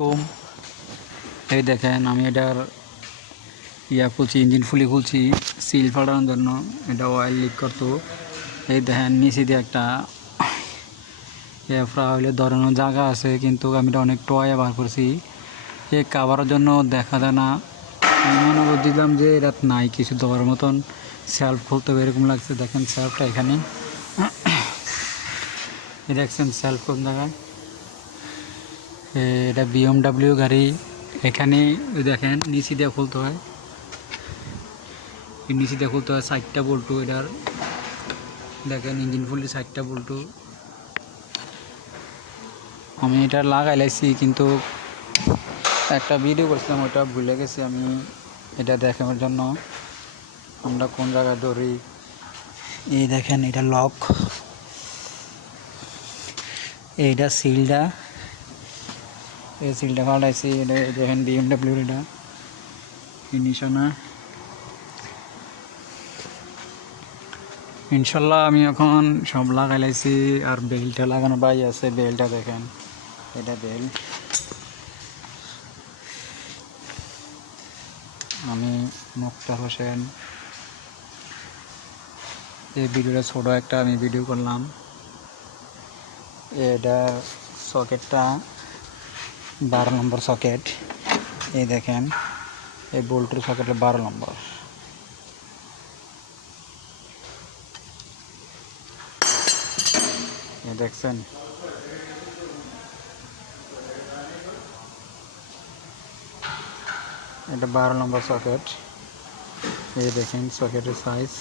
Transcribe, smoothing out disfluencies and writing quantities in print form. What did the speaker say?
কম এই দেখেন আমি এটার খুলছি, ইঞ্জিন ফুলি খুলছি সিল ফাটানোর জন্য। এটা অয়েল লিক করতো। এই দেখেন নিচে দিয়ে একটা হইলে ধরানোর জায়গা আছে, কিন্তু আমি এটা অনেক টয়ে বার করছি। এ কাভারের জন্য দেখা যায় না। আমি মনে বুঝছিলাম যে এটা নাই কিছু দেওয়ার মতন, সেলফ খুলতে হবে এরকম লাগছে। দেখেন সেলফটা এখানে, দেখছেন সেলফ কোন জায়গায়। এটা BMW গাড়ি। এখানে দেখেন নিচে দিয়ে খুলতে হয়, নিচে দিয়ে খুলতে হয় 60টা বল্টু এটার। দেখেন ইঞ্জিন ফুলি 60টা বল্টু। আমি এটা লাগাই লাইছি, কিন্তু একটা ভিডিও করছিলাম ওটা ভুলে গেছি আমি এটা দেখানোর জন্য আমরা কোন জায়গায় ধরি। এই দেখেন এটা লক, এইটা সিলটা, এই সিলটা ফাটাইছি। এটা দেখেন BMW এটা নিশানা। ইনশাল্লাহ আমি এখন সব লাগাই লাইছি। আর বেল্টটা লাগানো বাই আছে, বেল্টটা দেখেন, এটা বেল্ট। আমি মুক্তার হোসেন। এই ভিডিওটা ছোটো একটা আমি ভিডিও করলাম। এটা সকেটটা 12 নম্বর সকেট। এই দেখেন এই বোল্টের সকেটে 12 নম্বর। এই দেখছেন, এটা 12 নম্বর সকেট। এই দেখেন সকেটের সাইজ।